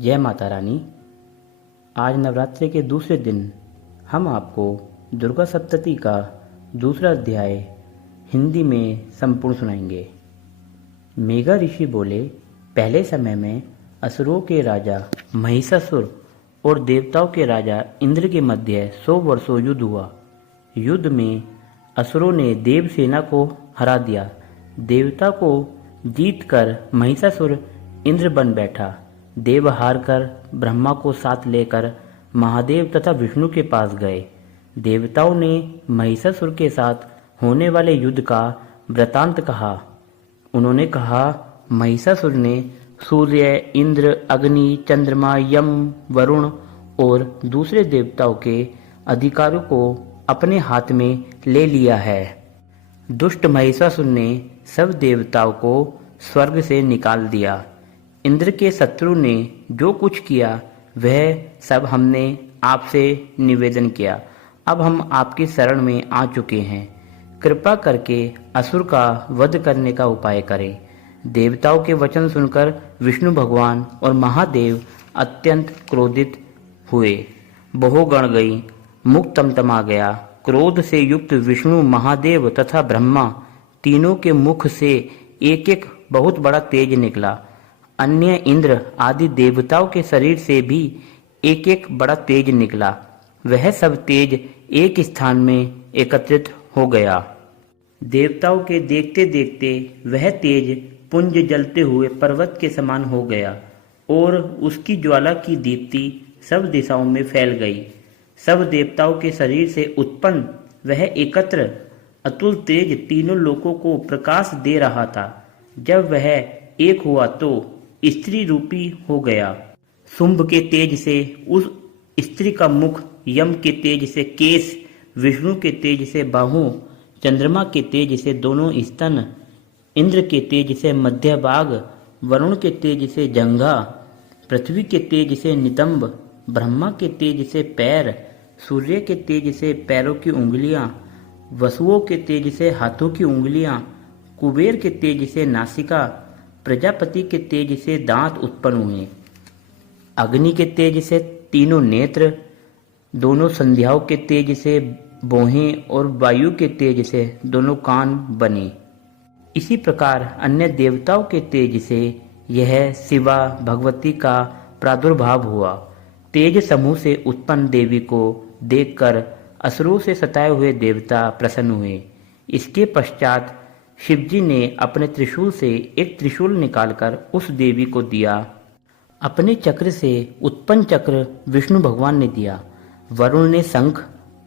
जय माता रानी। आज नवरात्रि के दूसरे दिन हम आपको दुर्गा सप्तती का दूसरा अध्याय हिंदी में संपूर्ण सुनाएंगे। मेघा ऋषि बोले, पहले समय में असुरों के राजा महिषासुर और देवताओं के राजा इंद्र के मध्य 100 वर्षों युद्ध हुआ। युद्ध में असुरों ने देवसेना को हरा दिया। देवता को जीतकर महिषासुर इंद्र बन बैठा। देव हार कर ब्रह्मा को साथ लेकर महादेव तथा विष्णु के पास गए। देवताओं ने महिषासुर के साथ होने वाले युद्ध का वृतांत कहा। उन्होंने कहा, महिषासुर ने सूर्य, इंद्र, अग्नि, चंद्रमा, यम, वरुण और दूसरे देवताओं के अधिकारों को अपने हाथ में ले लिया है। दुष्ट महिषासुर ने सब देवताओं को स्वर्ग से निकाल दिया। इंद्र के शत्रु ने जो कुछ किया वह सब हमने आपसे निवेदन किया। अब हम आपकी शरण में आ चुके हैं। कृपा करके असुर का वध करने का उपाय करें। देवताओं के वचन सुनकर विष्णु भगवान और महादेव अत्यंत क्रोधित हुए। बहुगण गई, मुख तमतमा गया। क्रोध से युक्त विष्णु, महादेव तथा ब्रह्मा तीनों के मुख से एक एक बहुत बड़ा तेज निकला। अन्य इंद्र आदि देवताओं के शरीर से भी एक एक बड़ा तेज निकला। वह सब तेज एक स्थान में एकत्रित हो गया। देवताओं के देखते देखते वह तेज पुंज जलते हुए पर्वत के समान हो गया और उसकी ज्वाला की दीप्ति सब दिशाओं में फैल गई। सब देवताओं के शरीर से उत्पन्न वह एकत्र अतुल तेज तीनों लोकों को प्रकाश दे रहा था। जब वह एक हुआ तो स्त्री रूपी हो गया। शुंभ के तेज से उस स्त्री का मुख, यम के तेज से केश, विष्णु के तेज से बाहु, चंद्रमा के तेज से दोनों स्तन, इंद्र के तेज से मध्य भाग, वरुण के तेज से जंघा, पृथ्वी के तेज से नितंब, ब्रह्मा के तेज से पैर, सूर्य के तेज से पैरों की उंगलियां, वसुओं के तेज से हाथों की उंगलियां, कुबेर के तेज से नासिका, प्रजापति के तेज से दांत उत्पन्न हुए। अग्नि के तेज से तीनों नेत्र, दोनों संध्याओं के तेज से भौहें और वायु के तेज से दोनों कान बने। इसी प्रकार अन्य देवताओं के तेज से यह शिवा भगवती का प्रादुर्भाव हुआ। तेज समूह से उत्पन्न देवी को देखकर असुरों से सताए हुए देवता प्रसन्न हुए। इसके पश्चात शिवजी ने अपने त्रिशूल से एक त्रिशूल निकालकर उस देवी को दिया। अपने चक्र से उत्पन्न चक्र विष्णु भगवान ने दिया। वरुण ने शंख,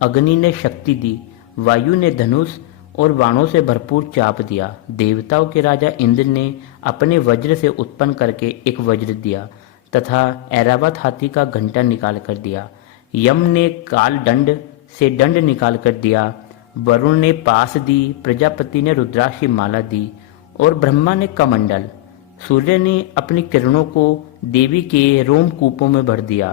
अग्नि ने शक्ति दी, वायु ने धनुष और बाणों से भरपूर चाप दिया। देवताओं के राजा इंद्र ने अपने वज्र से उत्पन्न करके एक वज्र दिया तथा ऐरावत हाथी का घंटा निकाल कर दिया। यम ने काल दंड से दंड निकाल कर दिया। वरुण ने पास दी, प्रजापति ने रुद्राक्ष की माला दी और ब्रह्मा ने कमंडल। सूर्य ने अपनी किरणों को देवी के रोमकूपों में भर दिया।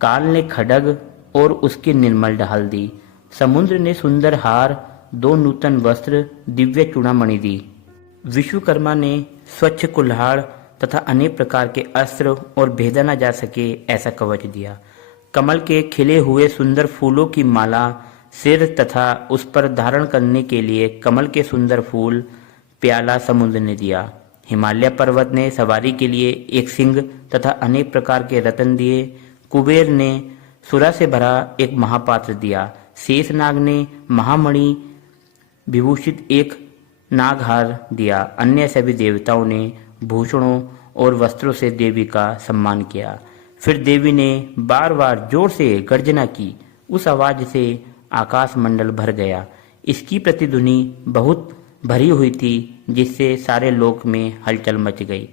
काल ने खड्ग और उसकी निर्मल ढाल दी। समुद्र ने सुंदर हार, 2 नूतन वस्त्र, दिव्य चूड़ामणि दी। विश्वकर्मा ने स्वच्छ कुल्हाड़ तथा अनेक प्रकार के अस्त्र और भेदा न जा सके ऐसा कवच दिया। कमल के खिले हुए सुंदर फूलों की माला सिर तथा उस पर धारण करने के लिए कमल के सुंदर फूल, प्याला समुद्र ने दिया। हिमालय पर्वत ने सवारी के लिए एक सिंह तथा अनेक प्रकार के रत्न दिए। कुबेर ने सुरा से भरा एक महापात्र दिया। शेषनाग ने महामणि विभूषित एक नागहार दिया। अन्य सभी देवताओं ने भूषणों और वस्त्रों से देवी का सम्मान किया। फिर देवी ने बार बार जोर से गर्जना की। उस आवाज से आकाश मंडल भर गया। इसकी प्रतिध्वनि बहुत भरी हुई थी जिससे सारे लोक में हलचल मच गई।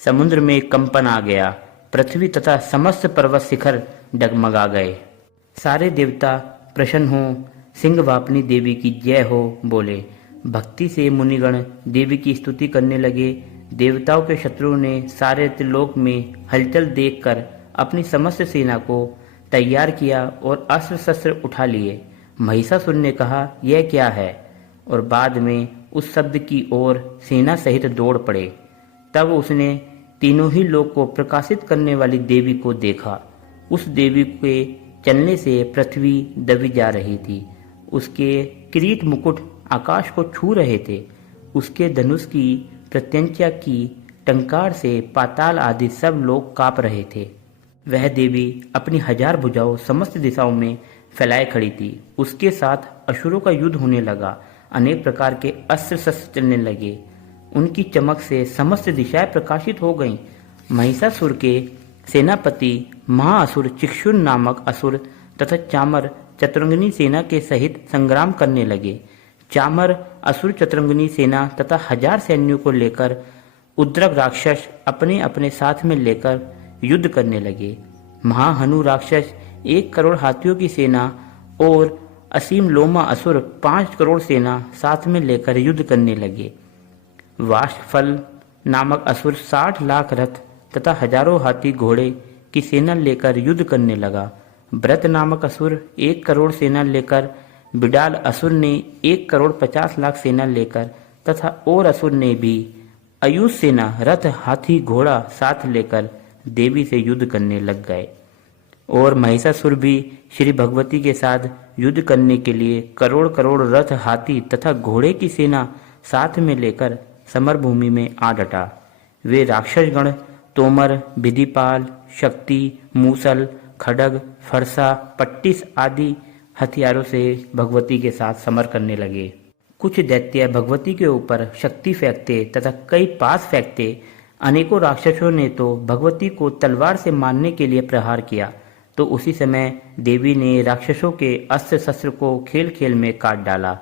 समुद्र में कंपन आ गया। पृथ्वी तथा समस्त पर्वत शिखर डगमगा गए। सारे देवता प्रसन्न हो, सिंह वापनी देवी की जय हो बोले। भक्ति से मुनिगण देवी की स्तुति करने लगे। देवताओं के शत्रुओं ने सारे त्रिलोक में हलचल देखकर अपनी समस्त सेना को तैयार किया और अस्त्र शस्त्र उठा लिए। महिषासुर ने कहा, यह क्या है? और बाद में उस शब्द की ओर सेना सहित दौड़ पड़े। तब उसने तीनों ही लोक को प्रकाशित करने वाली देवी को देखा। उस देवी के चलने से पृथ्वी दबी जा रही थी। उसके किरीट मुकुट आकाश को छू रहे थे। उसके धनुष की प्रत्यंचा की टंकार से पाताल आदि सब लोग कांप रहे थे। वह देवी अपनी 1000 भुजाओं समस्त दिशाओं में फैलाए खड़ी थी। उसके साथ असुरों का युद्ध होने लगा। अनेक प्रकार के अस्त्र शस्त्र चलने लगे। उनकी चमक से समस्त दिशाएं प्रकाशित हो गईं। महिषासुर के सेनापति महाअसुर चिक्षुर नामक असुर तथा चामर चतुरंगिनी सेना के सहित संग्राम करने लगे। चामर असुर चतुरंगिनी सेना तथा 1000 सैन्यों को लेकर उद्रक राक्षस अपने अपने साथ में लेकर युद्ध करने लगे। महाहनु राक्षस 1 करोड़ हाथियों की सेना और असीम लोमा असुर 5 करोड़ सेना साथ में लेकर युद्ध करने लगे। वाष्फल नामक असुर 60 लाख रथ तथा हजारों हाथी घोड़े की सेना लेकर युद्ध करने लगा। व्रत नामक असुर 1 करोड़ सेना लेकर, बिडाल असुर ने 1 करोड़ 50 लाख सेना लेकर तथा और असुर ने भी आयुष सेना रथ हाथी घोड़ा साथ लेकर देवी से युद्ध करने लग गए। और महिषासुर भी श्री भगवती के साथ युद्ध करने के लिए करोड़ करोड़ रथ हाथी तथा घोड़े की सेना साथ में लेकर समर भूमि में आ डटा। वे राक्षसगण तोमर, विधिपाल, शक्ति, मूसल, खड्ग, फरसा, पट्टिस आदि हथियारों से भगवती के साथ समर करने लगे। कुछ दैत्य भगवती के ऊपर शक्ति फेंकते तथा कई पास फेंकते। अनेकों राक्षसों ने तो भगवती को तलवार से मारने के लिए प्रहार किया। तो उसी समय देवी ने राक्षसों के अस्त्र शस्त्र को खेल खेल में काट डाला।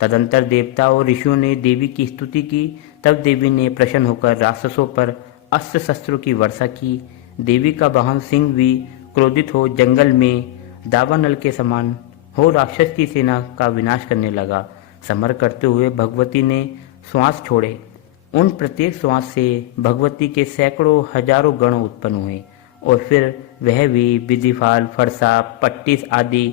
तदंतर देवताओं और ऋषियों ने देवी की स्तुति की। तब देवी ने प्रसन्न होकर राक्षसों पर अस्त्र शस्त्रों की वर्षा की। देवी का वाहन सिंह भी क्रोधित हो जंगल में दावानल के समान हो राक्षस की सेना का विनाश करने लगा। समर करते हुए भगवती ने श्वास छोड़े। उन प्रत्येक श्वास से भगवती के सैकड़ों हजारों गण उत्पन्न हुए और फिर वह भी विधिफाल, फरसा, पट्टिस आदि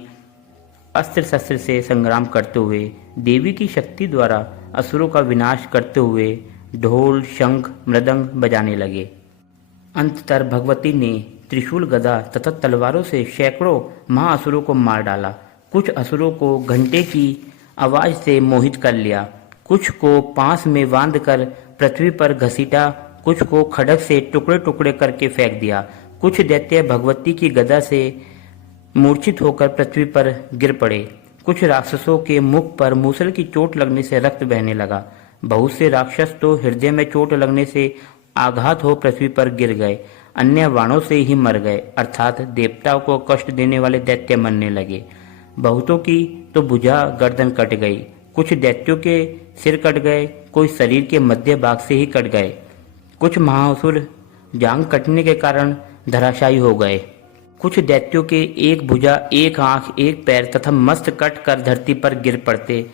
अस्त्र शस्त्र से संग्राम करते हुए देवी की शक्ति द्वारा असुरों का विनाश करते हुए ढोल, शंख, मृदंग बजाने लगे। अंततः भगवती ने त्रिशूल, गदा तथा तलवारों से सैकड़ों महाअसुरों को मार डाला। कुछ असुरों को घंटे की आवाज से मोहित कर लिया, कुछ को पास में बांध कर पृथ्वी पर घसीटा, कुछ को खड्ग से टुकड़े टुकड़े करके फेंक दिया। कुछ दैत्य भगवती की गदा से मूर्छित होकर पृथ्वी पर गिर पड़े। कुछ राक्षसों के मुख पर मूसल की चोट लगने से रक्त बहने लगा। बहुत से राक्षस तो हृदय में चोट लगने से आघात हो पृथ्वी पर गिर गए। अन्य बाणों से ही मर गए, अर्थात देवताओं को कष्ट देने वाले दैत्य मरने लगे। बहुतों की तो भुजा गर्दन कट गई, कुछ दैत्यों के सिर कट गए, कोई शरीर के मध्य भाग से ही कट गए। कुछ महासुर जांग कटने के कारण धराशायी हो गए। कुछ दैत्यों के एक भुजा, एक आंख, एक पैर तथा मस्त कट कर धरती पर गिर पड़ते,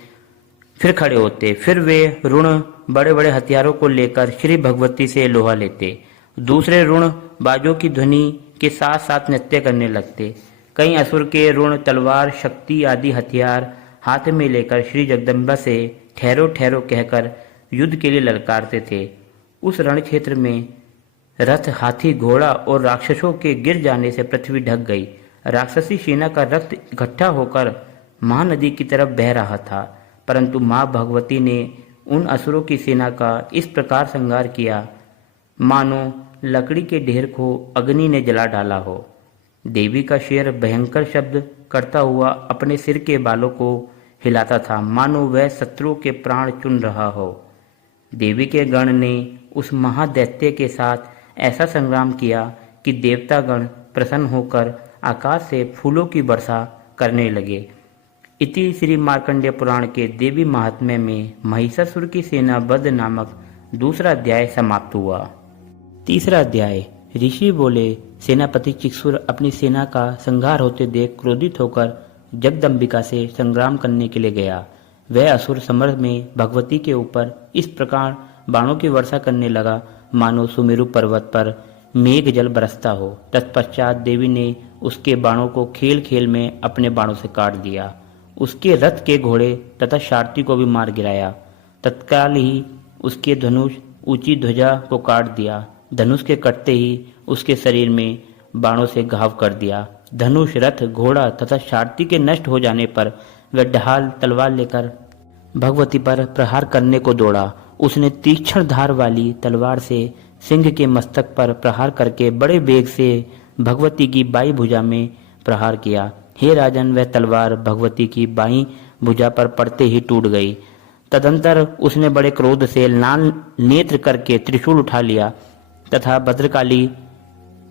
फिर खड़े होते। फिर वे ऋण बड़े बड़े हथियारों को लेकर श्री भगवती से लोहा लेते। दूसरे ऋण बाजों की ध्वनि के साथ साथ नृत्य करने लगते। कई असुर के ऋण तलवार, शक्ति आदि हथियार हाथ में लेकर श्री जगदम्बा से ठहरो ठहरो कहकर युद्ध के लिए ललकारते थे। उस रण क्षेत्र में रथ, हाथी, घोड़ा और राक्षसों के गिर जाने से पृथ्वी ढक गई। राक्षसी सेना का रक्त इकट्ठा होकर महानदी की तरफ बह रहा था, परंतु माँ भगवती ने उन असुरों की सेना का इस प्रकार संहार किया मानो लकड़ी के ढेर को अग्नि ने जला डाला हो। देवी का शेर भयंकर शब्द करता हुआ अपने सिर के बालों को हिलाता था, मानो वह शत्रुओं के प्राण चुन रहा हो। देवी के गण ने उस महादैत्य के साथ ऐसा संग्राम किया कि देवतागण प्रसन्न होकर आकाश से फूलों की वर्षा करने लगे। इति श्री मार्कंडेय पुराण के देवी महात्म्य में महिषासुर की सेना वध नामक दूसरा अध्याय समाप्त हुआ। तीसरा अध्याय। ऋषि बोले, सेनापति चिक्षुर अपनी सेना का संहार होते देख क्रोधित होकर जगदम्बिका से संग्राम करने के लिए गया। वह असुर समर में भगवती के ऊपर इस प्रकार बाणों की वर्षा करने लगा मानो सुमेरु पर्वत पर मेघ जल बरसता हो। तत्पश्चात देवी ने उसके बाणों को खेल खेल में अपने बाणों से काट दिया। उसके रथ के घोड़े तथा सारथी को भी मार गिराया। तत्काल ही उसके धनुष ऊंची ध्वजा को काट दिया। धनुष के कटते ही उसके शरीर में बाणों से घाव कर दिया। धनुष, रथ, घोड़ा तथा सारथी के नष्ट हो जाने पर वह ढाल तलवार लेकर भगवती पर प्रहार करने को दौड़ा। उसने तीक्ष्ण धार वाली तलवार से सिंह के मस्तक पर प्रहार करके बड़े वेग से भगवती की बाई भुजा में प्रहार किया। हे राजन, वह तलवार भगवती की बाई भुजा पर पड़ते ही टूट गई। तदंतर उसने बड़े क्रोध से लाल नेत्र करके त्रिशूल उठा लिया तथा भद्रकाली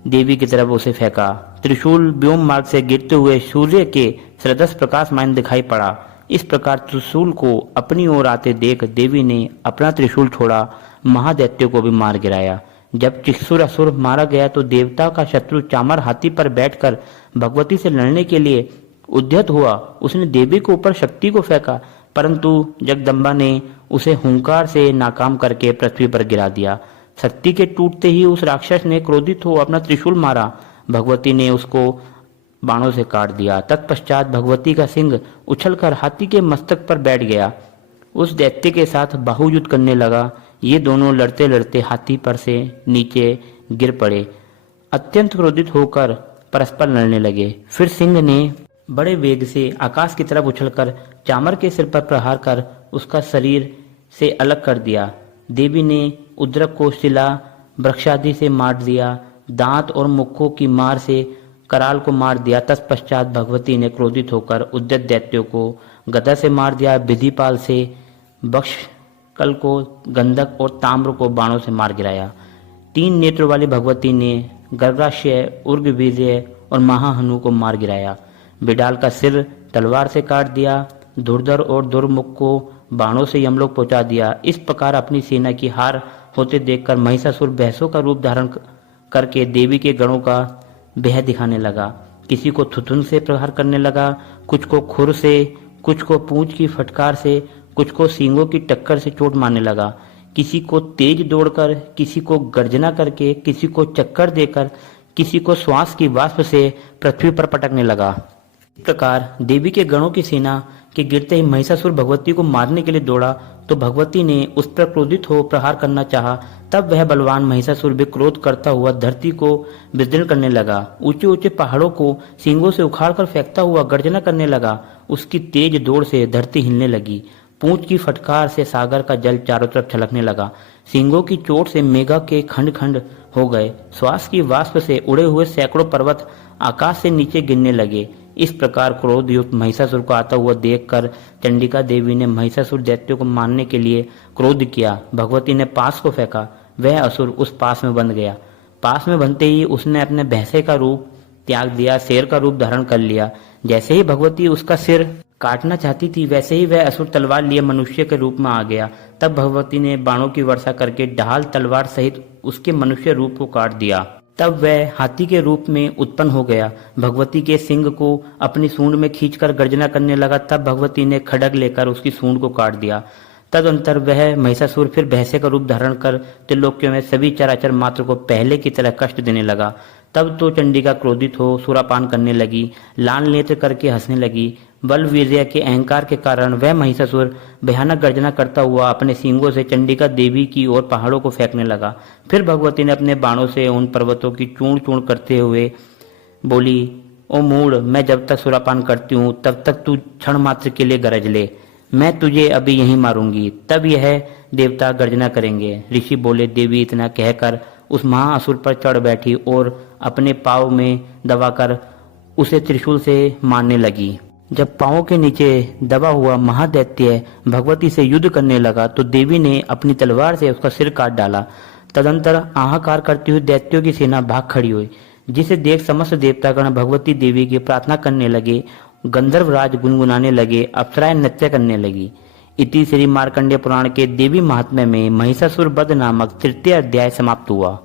देवी की तरफ उसे फेंका। त्रिशूल व्योम मार्ग से गिरते हुए सूर्य के सदृश प्रकाशमान दिखाई पड़ा। इस प्रकार त्रिशूल को अपनी ओर आते देख देवी ने अपना त्रिशूल छोड़ा, महादैत्य को भी मार गिराया। जब चिक्षुर असुर मारा गया तो देवता का शत्रु चामर हाथी पर बैठकर भगवती से लड़ने के लिए उद्यत हुआ। उसने देवी के ऊपर शक्ति को फेंका, परंतु जगदम्बा ने उसे हुंकार से नाकाम करके पृथ्वी पर गिरा दिया। शक्ति के टूटते ही उस राक्षस ने क्रोधित हो अपना त्रिशूल मारा। भगवती ने उसको बाणों से काट दिया। तत्पश्चात भगवती का सिंह उछलकर हाथी के मस्तक पर बैठ गया। उस दैत्य के साथ बाहुयुद्ध करने लगा। ये दोनों लड़ते लड़ते हाथी पर से नीचे गिर पड़े। अत्यंत क्रोधित होकर परस्पर लड़ने लगे। फिर सिंह ने बड़े वेग से आकाश की तरफ उछलकर चामर के सिर पर प्रहार कर उसका शरीर से अलग कर दिया। देवी ने उद्रक को शिला वृक्षादि से मार दिया। दांत और मुक्कों की मार से कराल को मार दिया। तत्पश्चात भगवती ने क्रोधित होकर उद्यत दैत्यों को गदा से मार दिया। विधिपाल से बक्षकल को, गंधक और ताम्र को बाणों से मार गिराया। 3 नेत्रों वाली भगवती ने गर्गाशय, उर्गवीर्य और महाहनु को मार गिराया। बिडाल का सिर तलवार से काट दिया। धुरधर और दुर्मुख को बाणों से यमलोक पहुंचा दिया। इस प्रकार अपनी सेना की हार होते देखकर महिषासुर भैंसों का रूप धारण करके देवी के गणों का बेह दिखाने लगा। किसी को थुथुन से प्रहार करने लगा, कुछ को खुर से, कुछ को पूंछ की फटकार से, कुछ को सींगों की टक्कर से चोट मारने लगा। किसी को तेज दौड़कर, किसी को गर्जना करके, किसी को चक्कर देकर, किसी को श्वास की वाष्प से पृथ्वी पर पटकने लगा। इस प्रकार देवी के गणों की सेना के गिरते ही महिषासुर भगवती को मारने के लिए दौड़ा तो भगवती ने उस पर क्रोधित हो प्रहार करना चाहा। तब वह बलवान महिषासुर भी क्रोध करता हुआ धरती को विदीर्ण करने लगा। ऊंचे ऊंचे पहाड़ों को सींगों से उखाड़कर फेंकता हुआ गर्जना करने लगा। उसकी तेज दौड़ से धरती हिलने लगी। पूंछ की फटकार से सागर का जल चारों तरफ छलकने लगा। सींगों की चोट से मेघा के खंड खंड हो गए। श्वास की वाष्प से उड़े हुए सैकड़ों पर्वत आकाश से नीचे गिरने लगे। इस प्रकार क्रोध युक्त महिषासुर को आता हुआ देखकर चंडिका देवी ने महिषासुर दैत्य को मारने के लिए क्रोध किया। भगवती ने पास को फेंका। वह असुर उस पास में बंध गया। पास में बनते ही उसने अपने भैंसे का रूप त्याग दिया, शेर का रूप धारण कर लिया। जैसे ही भगवती उसका सिर काटना चाहती थी वैसे ही वह असुर तलवार लिए मनुष्य के रूप में आ गया। तब भगवती ने बाणों की वर्षा करके ढाल तलवार सहित उसके मनुष्य रूप को काट दिया। तब वह हाथी के रूप में उत्पन्न हो गया। भगवती के सिंग को अपनी सूंड में खींचकर गर्जना करने लगा। तब भगवती ने खड्ग लेकर उसकी सूंड को काट दिया। तदंतर वह महिषासुर फिर भैंसे का रूप धारण कर त्रिलोकियों में सभी चराचर मात्र को पहले की तरह कष्ट देने लगा। तब तो चंडिका क्रोधित हो सुरापान करने लगी, लाल नेत्र करके हंसने लगी। बल वीर्य के अहंकार के कारण वह महिषासुर भयानक गर्जना करता हुआ अपने सींगों से चंडिका देवी की ओर पहाड़ों को फेंकने लगा। फिर भगवती ने अपने बाणों से उन पर्वतों की चूर्ण चूर्ण करते हुए बोली, ओ मूढ़, मैं जब तक सुरापान करती हूँ तब तक तू क्षण मात्र के लिए गरज ले, मैं तुझे अभी यहीं मारूंगी। तब यह देवता गर्जना करेंगे। ऋषि बोले, देवी इतना कहकर उस महाअसुर पर चढ़ बैठी और अपने पाँव में दबाकर उसे त्रिशूल से मारने लगी। जब पांवों के नीचे दबा हुआ महादैत्य भगवती से युद्ध करने लगा तो देवी ने अपनी तलवार से उसका सिर काट डाला। तदंतर हाहाकार करती हुई दैत्यों की सेना भाग खड़ी हुई, जिसे देख समस्त देवतागण भगवती देवी की प्रार्थना करने लगे। गंधर्वराज गुनगुनाने लगे, अप्सराएं नृत्य करने लगी। इति श्री मार्कंडेय पुराण के देवी महात्म्य में महिषासुर वध नामक 3य अध्याय समाप्त हुआ।